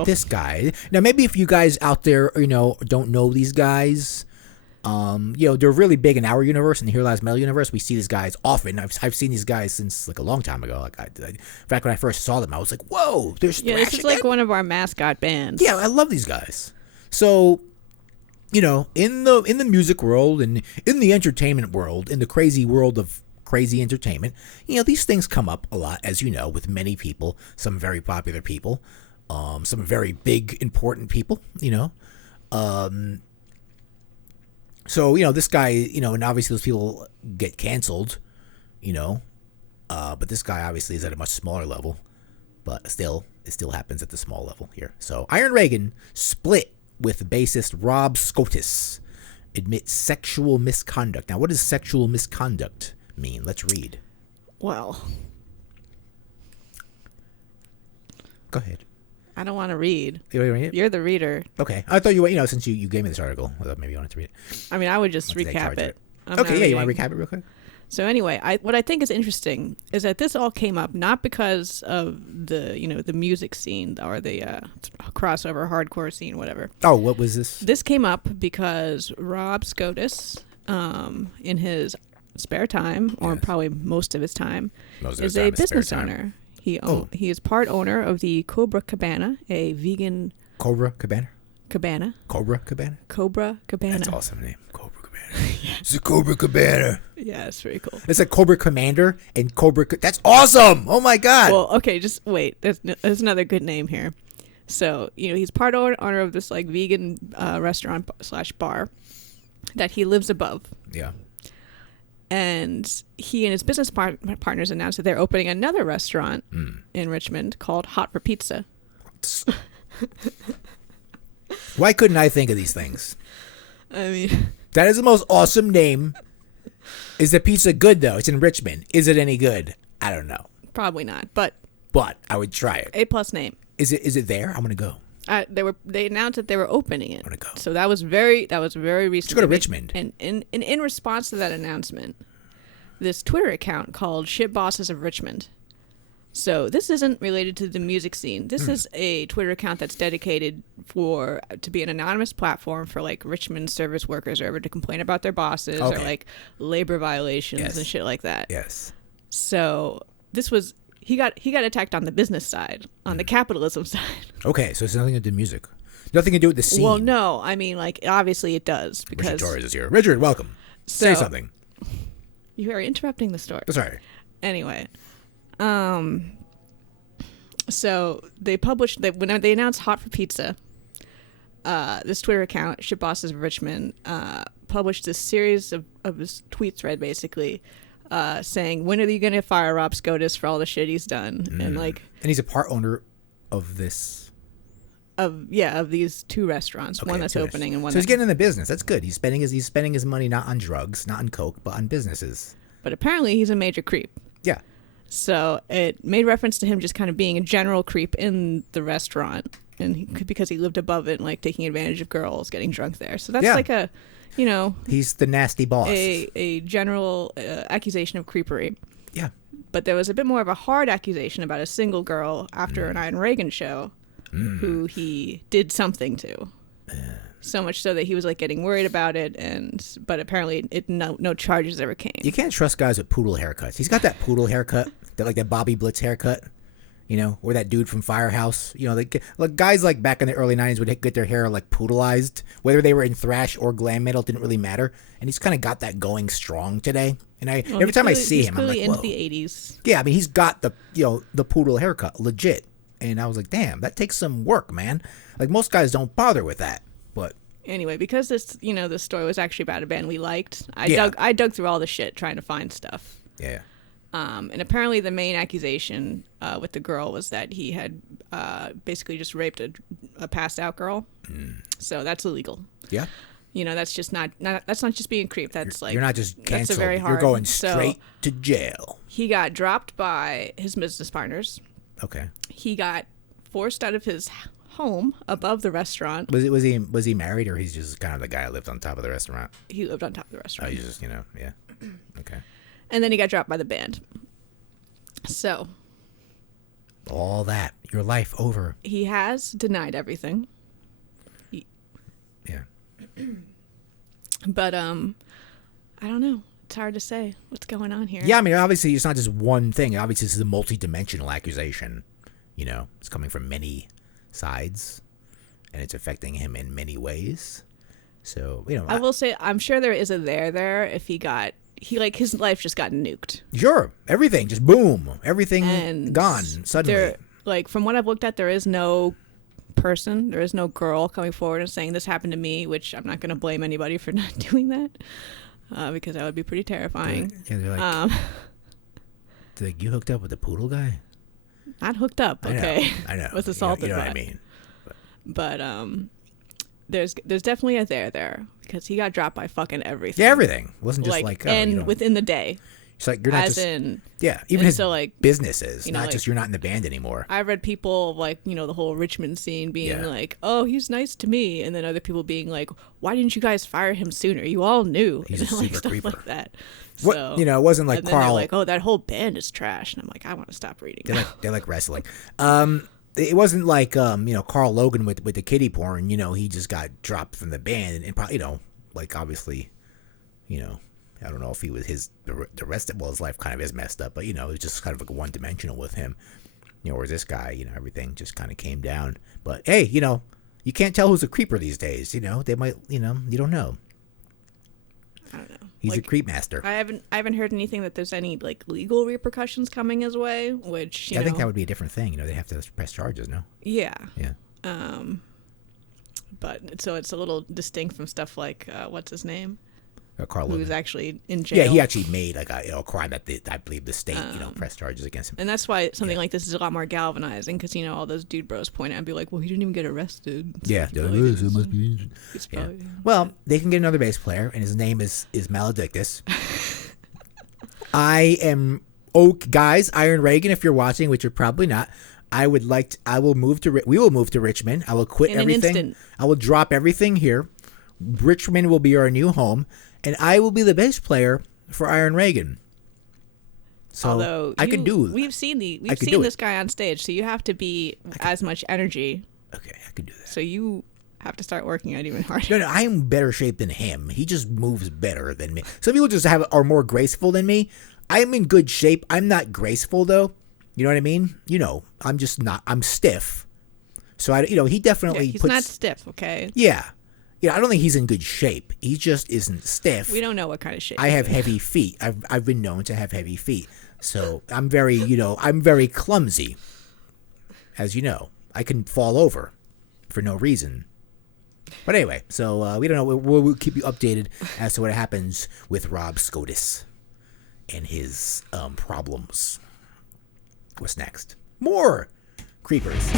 not this guy. Now, maybe if you guys out there, don't know these guys, they're really big in our universe, in the Here Lies Metal universe. We see these guys often. I've seen these guys since like a long time ago. Like in fact, when I first saw them, I was like, "Whoa, there's this is like one of our mascot bands." Yeah, I love these guys. So, in the music world and in the entertainment world, in the crazy world of crazy entertainment, these things come up a lot, as you know, with many people. Some very popular people, some very big important people. So, this guy, and obviously those people get canceled, but this guy obviously is at a much smaller level, but still, it still happens at the small level here. So Iron Reagan split with bassist Rob Scotus, admits sexual misconduct. Now, what does sexual misconduct mean? Let's read. Well, go ahead. I don't want to read. You want to read it? You're the reader. Okay. I thought you, since you gave me this article, I thought maybe you wanted to read it. I mean, I would just recap it. Okay, yeah, you want to recap it real quick? So anyway, what I think is interesting is that this all came up not because of the music scene or the crossover hardcore scene, whatever. Oh, what was this? This came up because Rob Scotus, in his spare time, or probably most of his time, is a business owner. He is part owner of the Cobra Cabana, a vegan... Cobra Cabana? Cabana. Cobra Cabana? Cobra Cabana. That's an awesome name. Cobra Cabana. It's a Cobra Cabana. Yeah, it's very cool. It's like Cobra Commander and Cobra... That's awesome! Oh my god! Well, okay, just wait. There's another good name here. So, he's part owner of this like vegan restaurant / bar that he lives above. Yeah. And he and his business partners announced that they're opening another restaurant in Richmond called Hot for Pizza. Why couldn't I think of these things? I mean... That is the most awesome name. Is the pizza good, though? It's in Richmond. Is it any good? I don't know. Probably not, but I would try it. A+ name. Is it there? I'm going to go. They announced that they were opening it. I'm gonna go. So that was very recent. Let's go to Richmond. And in response to that announcement, this Twitter account called Shit Bosses of Richmond. So this isn't related to the music scene. This is a Twitter account that's dedicated to be an anonymous platform for like Richmond service workers or ever to complain about their bosses or like labor violations and shit like that. Yes. So this was he got attacked on the business side, on the capitalism side. Okay, so it's nothing to do with music. Nothing to do with the scene. Well, no, I mean, like, obviously it does. Because Richard Torres is here. Richard, welcome. Say something. You are interrupting the story. Sorry. Anyway, so they published, when they announced Hot for Pizza, this Twitter account, Shit Bosses of Richmond, published this series of his tweet thread, basically, saying, when are you going to fire Rob Scotus for all the shit he's done? And he's a part owner of this. Of these two restaurants, one that's opening and one. So he's getting in the business. That's good. He's spending his money not on drugs, not on coke, but on businesses. But apparently he's a major creep. Yeah. So it made reference to him just kind of being a general creep in the restaurant, and because he lived above it, and like taking advantage of girls, getting drunk there. So that's like a, he's the nasty boss. A general accusation of creepery. Yeah. But there was a bit more of a hard accusation about a single girl after an Iron Reagan show. Who he did something to, so much so that he was like getting worried about it, but apparently no charges ever came. You can't trust guys with poodle haircuts. He's got that poodle haircut, that Bobby Blitz haircut, or that dude from Firehouse. Like guys like back in the early '90s would get their hair like poodleized, whether they were in thrash or glam metal, it didn't really matter. And he's kind of got that going strong today. And every time I see him, I'm like, whoa. Into the '80s. Yeah, I mean, he's got the the poodle haircut, legit. And I was like, damn, that takes some work, man. Like, most guys don't bother with that. But anyway, because this story was actually about a band we liked, I dug through all the shit trying to find stuff. Yeah. And apparently the main accusation with the girl was that he had basically just raped a passed out girl. So that's illegal. Yeah. That's just that's not just being a creep. That's you're not just canceled. That's a very hard. You're going straight to jail. He got dropped by his business partners. Okay. He got forced out of his home above the restaurant. Was he married, or he's just kind of the guy that lived on top of the restaurant? He lived on top of the restaurant. Oh, he's just yeah. Okay. And then he got dropped by the band. So All that. Your life over. He has denied everything. Yeah. But, I don't know. It's hard to say what's going on here. Yeah, I mean, obviously, it's not just one thing. Obviously, this is a multi-dimensional accusation. You know, it's coming from many sides, and it's affecting him in many ways. So, you know, I will say, I'm sure there is a there if his life just got nuked. Sure, everything just boom, everything And gone suddenly. From what I've looked at, there is no person, there is no girl coming forward and saying this happened to me, which I'm not going to blame anybody for not doing that, because that would be pretty terrifying. They're like, they're like, you hooked up with the poodle guy? Not hooked up, okay? I know. Was assaulted. You know what I mean? But there's definitely a there because he got dropped by fucking everything. Yeah, everything. It wasn't just like and within the day. It's like you're not as just in even his so like businesses, you know, not like, just you're not in the band anymore. I read people like the whole Richmond scene being like, oh, he's nice to me, and then other people being like, why didn't you guys fire him sooner? You all knew. He's a like, super stuff creeper. like that. What So, it wasn't like and then Carl. they're like, oh, that whole band is trash, and I'm like, I want to stop reading. They're like wrestling. It wasn't like Carl Logan with the kiddie porn. He just got dropped from the band, and probably like obviously, I don't know if he was the rest of his life kind of is messed up, but it was just kind of like one dimensional with him. Whereas this guy, everything just kind of came down. But hey, you can't tell who's a creeper these days. They might, you don't know. I don't know. He's a creep master. I haven't heard anything that there's any like legal repercussions coming his way, which I think that would be a different thing. They have to press charges, no? Yeah. Yeah. But so it's a little distinct from stuff like what's his name? Carl Who Logan. was actually in jail. Yeah, he actually made like a crime that I believe the state pressed charges against him. And that's why something like this is a lot more galvanizing because all those dude bros point out and be like, well, he didn't even get arrested. So Yeah, it must be. Yeah. Well, they can get another bass player, and his name is Maledictus. I am guys. Iron Reagan, if you're watching, which you're probably not. We will move to Richmond. I will quit in everything. An instant. I will drop everything here. Richmond will be our new home. And I will be the bass player for Iron Reagan. So Although I could do. We've seen this guy on stage, so you have to be as much energy. Okay, I could do that. So you have to start working out even harder. No, I am in better shape than him. He just moves better than me. Some people just are more graceful than me. I am in good shape. I'm not graceful though. You know what I mean? I'm just not. I'm stiff. So he definitely he's not stiff. Okay. Yeah. I don't think he's in good shape. He just isn't stiff. We don't know what kind of shape. I have heavy feet. I've been known to have heavy feet. So I'm very clumsy. As you know, I can fall over for no reason. But anyway, so we don't know. We'll keep you updated as to what happens with Rob Scotus and his problems. What's next? More creepers.